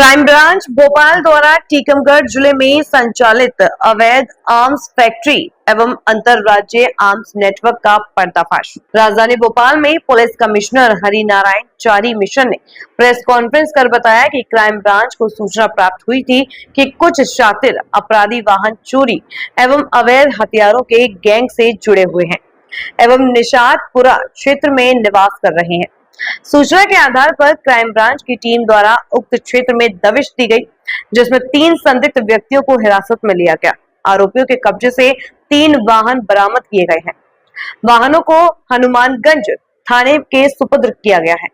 Crime branch Bhopal द्वारा टीकमगढ़ जिले में संचालित अवैध आर्म्स फैक्ट्री एवं अंतरराज्यीय आर्म्स नेटवर्क का पर्दाफाश। राजधानी भोपाल में police commissioner Harinarayan Chari mission ने प्रेस कॉन्फ्रेंस कर बताया कि क्राइम ब्रांच को सूचना प्राप्त हुई थी कि कुछ शातिर अपराधी वाहन चोरी एवं अवैध हथियारों के गैंग से जुड़े हुए हैं एवं निषादपुरा क्षेत्र में निवास कर रहे हैं। सूचना के आधार पर क्राइम ब्रांच की टीम द्वारा उक्त क्षेत्र में दबिश दी गई, जिसमें 3 संदिग्ध व्यक्तियों को हिरासत में लिया गया। आरोपियों के कब्जे से 3 वाहन बरामद किए गए हैं। वाहनों को हनुमानगंज थाने के सुपुर्द किया गया है।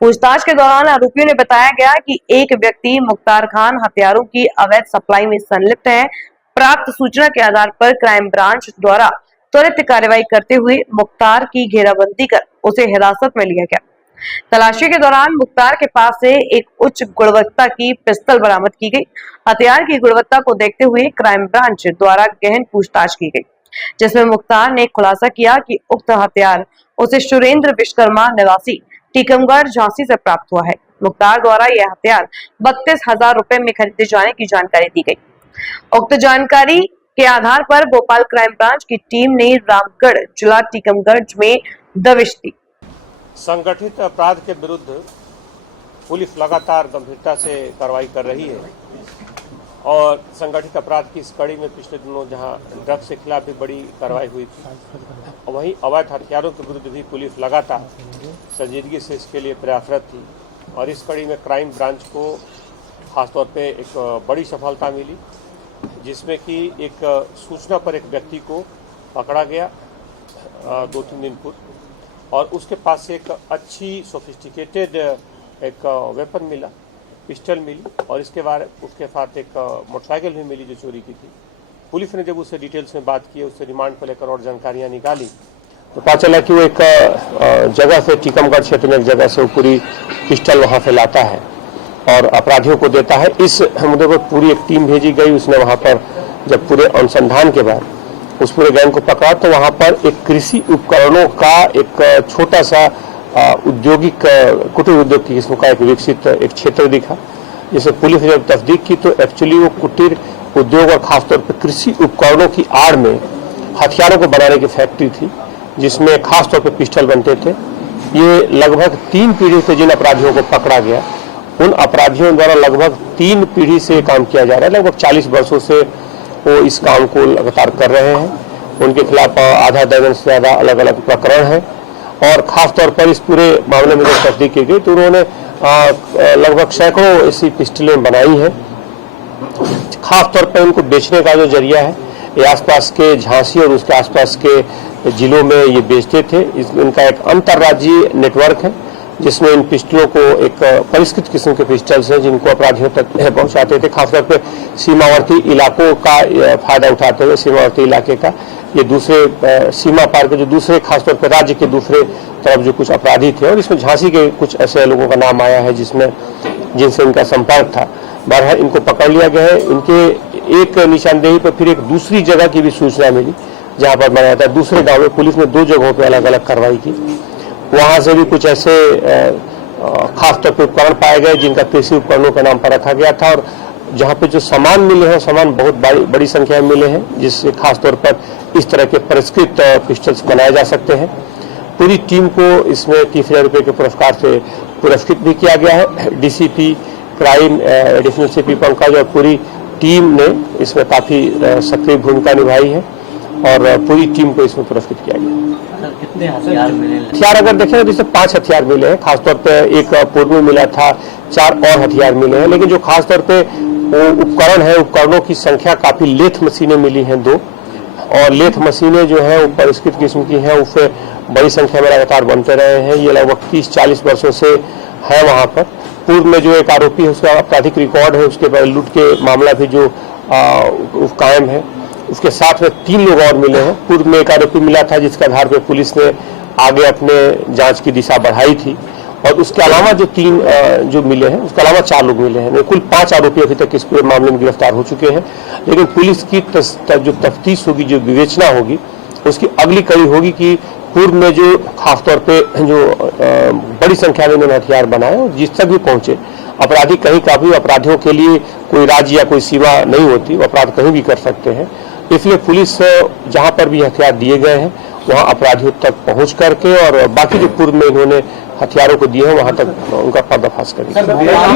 पूछताछ के दौरान आरोपियों ने बताया गया कि एक व्यक्ति मुख्तार खान हथियारों की अवैध सप्लाई में संलिप्त है। प्राप्त सूचना के आधार पर क्राइम ब्रांच द्वारा त्वरित कार्रवाई करते हुए मुख्तार की घेराबंदी कर उसे हिरासत में लिया गया। तलाशी के दौरान मुख्तार के पास से एक उच्च गुणवत्ता की पिस्टल बरामद की गई। हथियार की गुणवत्ता को देखते हुए क्राइम ब्रांच द्वारा गहन पूछताछ की गई, जिसमें मुख्तार ने खुलासा किया कि उक्त हथियार उसे सुरेंद्र विश्वकर्मा निवासी टीकमगढ़ झांसी से प्राप्त हुआ है। मुख्तार द्वारा यह हथियार 32,000 रुपए में खरीदे जाने की जानकारी दी गई। उक्त जानकारी के आधार पर भोपाल क्राइम ब्रांच की टीम ने रामगढ़ जिला टीकमगढ़ में दबिश दी। संगठित अपराध के विरुद्ध पुलिस लगातार गंभीरता से कार्रवाई कर रही है और संगठित अपराध की इस कड़ी में पिछले दिनों जहां ड्रग्स के खिलाफ भी बड़ी कार्रवाई हुई थी, वहीं अवैध हथियारों के विरुद्ध भी पुलिस लगातार संजीदगी से इसके लिए प्रयासरत थी। और इस कड़ी में क्राइम ब्रांच को खासतौर पे एक बड़ी सफलता मिली, जिसमें कि एक सूचना पर एक व्यक्ति को पकड़ा गया 2-3 दिन पूर्व, और उसके पास से एक अच्छी सोफिस्टिकेटेड एक वेपन मिला, पिस्टल मिली, और उसके साथ एक मोटरसाइकिल भी मिली जो चोरी की थी। पुलिस ने जब उससे डिटेल्स में बात की, उससे रिमांड को लेकर और जानकारियां निकाली, तो पता चला कि वो एक जगह से टीकमगढ़ क्षेत्र में एक जगह से वो पूरी पिस्टल वहाँ से लाता है और अपराधियों को देता है। इस मुद्दे पर पूरी एक टीम भेजी गई। उसने वहाँ पर जब पूरे अनुसंधान के बाद उस पूरे गैंग को पकड़ा तो वहाँ पर एक कृषि उपकरणों का एक छोटा सा औद्योगिक कुटीर उद्योग की किस्म का एक विकसित एक क्षेत्र दिखा, जिसे पुलिस ने जब तस्दीक की तो एक्चुअली वो कुटीर उद्योग और खासतौर पर कृषि उपकरणों की आड़ में हथियारों को बनाने की फैक्ट्री थी, जिसमें खासतौर पर पिस्टल बनते थे। ये लगभग 3 पीढ़ी से जिन अपराधियों को पकड़ा गया, उन अपराधियों द्वारा लगभग 3 पीढ़ी से काम किया जा रहा है। लगभग 40 वर्षों से वो इस काम को लगातार कर रहे हैं। उनके खिलाफ आधा दर्जन से ज़्यादा अलग अलग प्रकरण हैं और ख़ास तौर पर इस पूरे मामले में जब तस्दीक की गई तो उन्होंने लगभग सैकड़ों ऐसी पिस्टलें बनाई हैं। ख़ास तौर पर इनको बेचने का जो जरिया है, ये आसपास के झांसी और उसके आसपास के जिलों में ये बेचते थे। इनका एक अंतर्राज्यीय नेटवर्क है, जिसमें इन पिस्टलों को एक परिष्कृत किस्म के पिस्टल्स हैं जिनको अपराधियों तक पहुंचाते थे। खासतौर पर सीमावर्ती इलाकों का फायदा उठाते हुए सीमावर्ती इलाके का ये दूसरे सीमा पार के जो दूसरे खासतौर पर राज्य के दूसरे तरफ जो कुछ अपराधी थे, और इसमें झांसी के कुछ ऐसे लोगों का नाम आया है जिनसे इनका संपर्क था। बहरहाल इनको पकड़ लिया गया है। इनके एक निशानदेही पर फिर एक दूसरी जगह की भी सूचना मिली जहाँ पर बनाया था। दूसरे गाँव में पुलिस ने 2 जगहों पर अलग अलग कार्रवाई की। वहाँ से भी कुछ ऐसे खासतौर पर उपकरण पाए गए जिनका कृषि उपकरणों के नाम पर रखा गया था, और जहाँ पे जो सामान मिले हैं सामान बहुत बड़ी संख्या में मिले हैं, जिससे खासतौर पर इस तरह के परिष्कृत पिस्टल्स बनाए जा सकते हैं। पूरी टीम को इसमें 30,000 रुपये के पुरस्कार से पुरस्कृत भी किया गया है। DCP crime additional CP Pankaj और पूरी टीम ने इसमें काफ़ी सक्रिय भूमिका निभाई है और पूरी टीम को इसमें पुरस्कृत किया गया। कितने हथियार मिले? हथियार अगर देखें तो जैसे 5 हथियार मिले हैं। खासतौर पे एक पूर्व में मिला था, 4 और हथियार मिले हैं। लेकिन जो खासतौर पे वो उपकरण है, उपकरणों की संख्या काफी लेथ मशीनें मिली हैं 2, और लेथ मशीनें जो है वो परिष्कृत किस्म की हैं, उससे बड़ी संख्या में लगातार बनते रहे हैं। ये लगभग 30-40 वर्षों से है वहाँ पर। पूर्व में जो एक आरोपी है उसका आपराधिक रिकॉर्ड है, उसके बाद लूट के मामला भी जो कायम है। उसके साथ में 3 लोग और मिले हैं। पूर्व में एक आरोपी मिला था जिसके आधार पर पुलिस ने आगे अपने जांच की दिशा बढ़ाई थी, और उसके अलावा जो 3 जो मिले हैं, उसके अलावा 4 लोग मिले हैं। कुल 5 आरोपी अभी तक इस पूरे मामले में गिरफ्तार हो चुके हैं। लेकिन पुलिस की जो तफ्तीश होगी, जो विवेचना होगी, उसकी अगली कड़ी होगी कि पूर्व में जो खासतौर पे जो बड़ी संख्या में उन्होंने हथियार बनाए और जिस तक भी पहुंचे, अपराधी कहीं का भी, अपराधियों के लिए कोई राज्य या कोई सीमा नहीं होती, वो अपराध कहीं भी कर सकते हैं। इसलिए पुलिस जहां पर भी हथियार दिए गए हैं वहां अपराधियों तक पहुंच करके और बाकी जो पूर्व में इन्होंने हथियारों को दिए हैं वहां तक उनका पर्दाफाश करेगी।